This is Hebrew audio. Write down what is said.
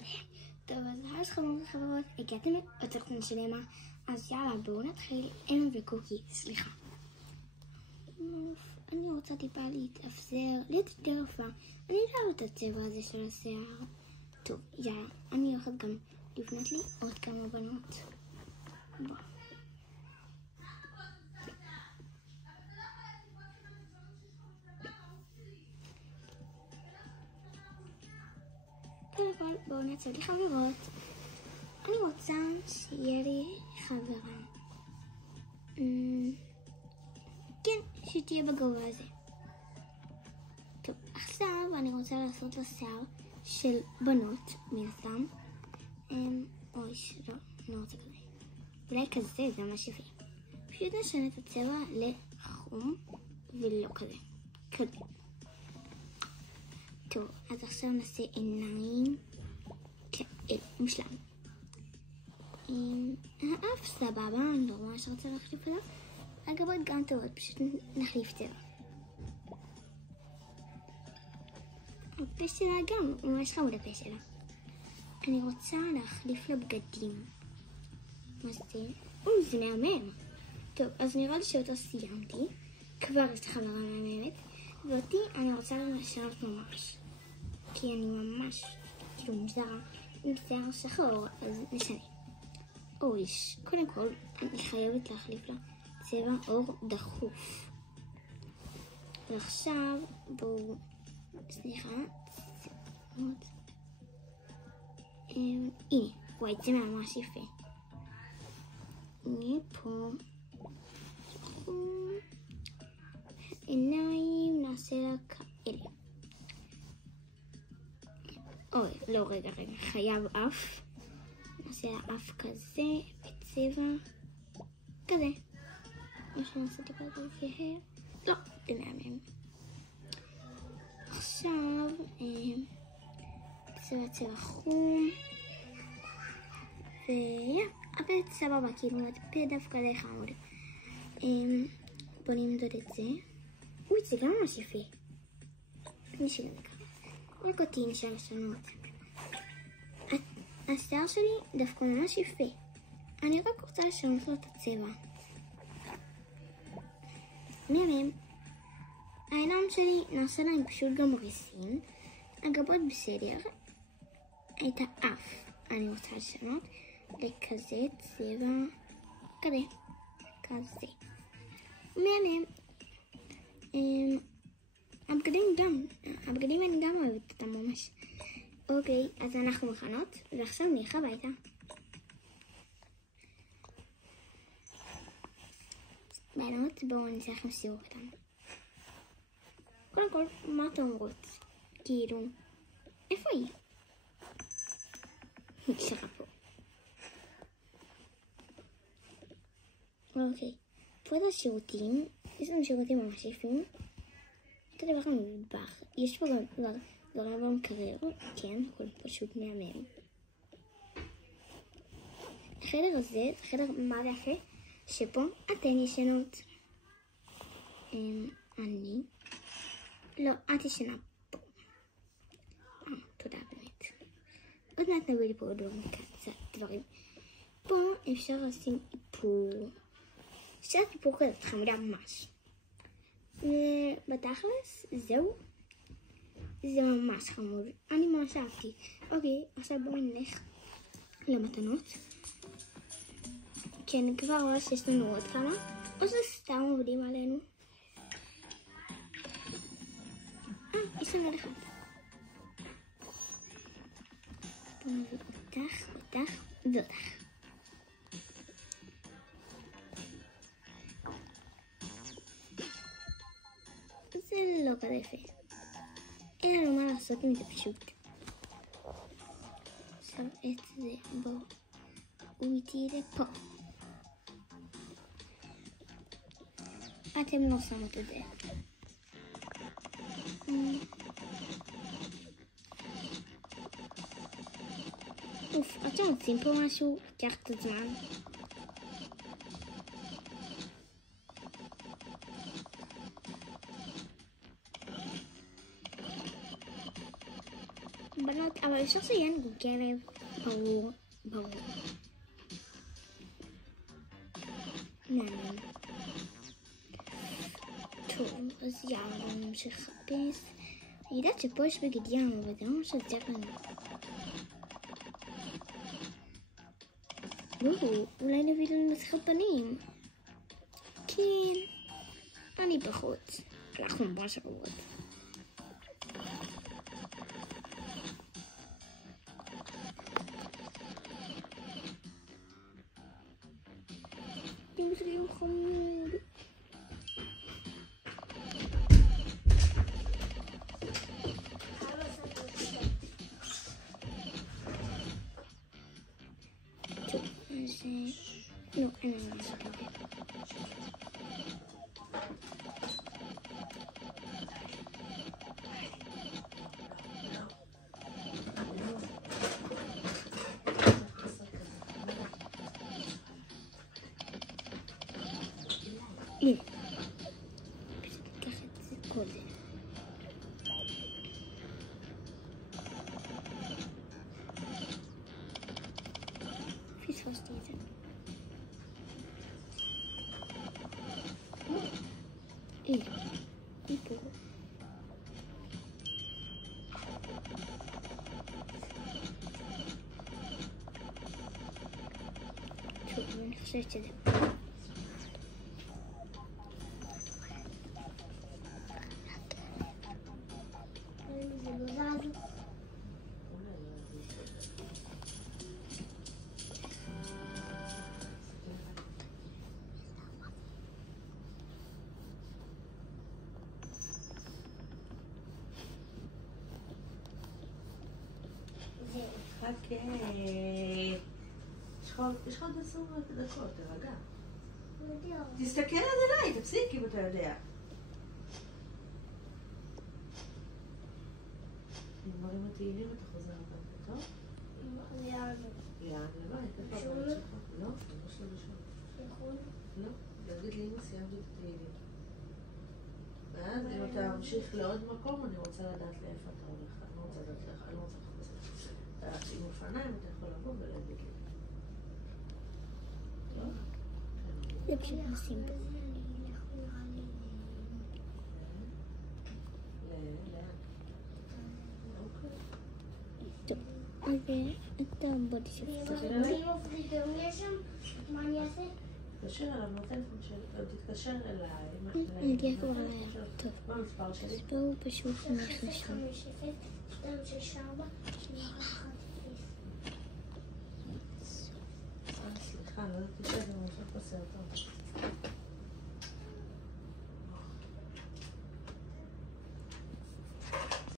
מדהים. טוב, אז יש חברות, הגעתם לתוכנית שלמה, אז יאללה, בואו נתחיל עם וקוקי, סליחה. אני רוצה טיפה להתאפזר, להתדר כבר. אני לא אוהבת את הצבע הזה של השיער. טוב, יאללה, אני הולכת גם לבנות לי עוד כמה בנות. בוא. קודם כל, בואו נעשה לי חברות. אני רוצה שיהיה לי חברה. כן, שתהיה בגובה הזה. טוב, עכשיו אני רוצה לעשות לשיער של בנות, מן הסתם. אוי, לא רוצה כזה. אולי כזה, זה ממש יפה. פשוט נשנה את הצבע לחום, ולא כזה. כזה. טוב, אז עכשיו נעשה עיניים כאלה, משלם. האף סבבה, אני לא ממש רוצה להחליף עליו. הגבות גם טובות, פשוט נחליף צבע. הפה שלה גם, ממש חמוד הפה שלה. אני רוצה להחליף לה בגדים. מה זה? זה מהמם. טוב, אז נראה לי שאותו סיימתי. כבר יש חברה מהממת. ואותי אני רוצה לשנות ממש. כי אני ממש, כאילו מוזרה, עם שיער שחור, אז נשנה. אוי, קודם כל, אני חייבת להחליף לה צבע אור דחוף. ועכשיו, בואו, סליחה, הנה, וואי, זה ממש יפה. הנה פה, עיניים, נעשה לה כאלה. אוי, לא, רגע, חייב אף. נעשה לה אף כזה, בצבע כזה. יש לנו לעשות טיפה כזה. לא, זה מהמם. עכשיו, צבע חום. אבל סבבה, כאילו, הפה דווקא די חמוד. בוא נמדוד את זה. אוי, זה גם ממש יפה. נשאר ככה. רק אותי נשאר לשנות. השיער שלי דווקא ממש יפה. אני רק רוצה לשנות לו את הצבע. מהמם. העיניים שלי נעשה להם פשוט גם ריסים. הגבות בסדר. את האף אני רוצה לשנות לכזה צבע כזה. כזה. מהמם. הבגדים אני גם אוהבת אותם ממש. אוקיי, אז אנחנו מכנות, ועכשיו נלך הביתה. בנות, בואו נעשה לכם סיור אותם. קודם כל, מה אתם אומרות? כאילו, איפה היא? נשארה פה. אוקיי, פה את השירותים, יש לנו שירותים ממש יפים. את הדבר המטבח, יש פה גם כבר דברים במקרר, כן, הכל פשוט מהמם. החדר הזה, זה חדר מה זה יפה, שפה אתן ישנות. אני, לא, את ישנה פה. תודה באמת. עוד מעט נביא לי פה קצת דברים. פה אפשר לשים איפור. שעת איפור כזאת חמודה ממש. ובתכלס, זהו. זה ממש חמוד. אני ממש אהבתי. אוקיי, עכשיו בואו נלך למתנות. כן, כבר רואה שיש לנו עוד כמה. או זה סתם עובדים עלינו. יש לנו אחד. בואו נביא אותך ואותך. זה לא כזה יפה. אין לנו מה לעשות עם זה פשוט. עכשיו את זה בואו. הוא איתי לפה. אתם לא שמות את זה. אוף, אתם רוצים פה משהו? קח את הזמן. בנות, אבל אפשר שיהיה גלב ברור. מעניין. טוב, אז יאללה, נמשיך לחפש. אני יודעת שפה יש בגד ים, אבל זה לא ממש עוזר לנו. אולי נביא לנו מסכת פנים. כן, אני בחוץ. הלכנו ממש רבות. זה יום חמוד. טוב, אז... לא, אין לנו לעשות את זה. הנה, פשוט ניקח את זה קודם. פספסתי את זה. הנה, היא פה. טוב, אני חושבת שזה פה. חכה, יש לך עוד 10 דקות, תרגע. תסתכל על זה עליי, תפסיק אם אתה יודע. נגמרים התהילים אתה חוזר הביתה, טוב? לאן? לאן? לבית, איפה הבית שלך? לא, ממש לא בשביל. יכול? לא, להגיד לי אמא סיימתי את התהילים. ואז אם אתה ממשיך לעוד מקום, אני רוצה לדעת לאיפה אתה הולך. אני לא רוצה לדעת לך, אני לא רוצה לחפש. עם אופניים אתה יכול לבוא ולהגיד לי. לא? זה פשוט נשים פה. טוב, אז אתה בודי שפתח. אם עובדי גם יש שם, מה אני אעשה? תתקשר אליו בטלפון שלי, תתקשר אליי. אני אגיע כבר אליי. טוב, מה המספר שלי? אז בואו פשוט נלך לשם. 264 סליחה, לא יודעת שזה ממש בסרטון.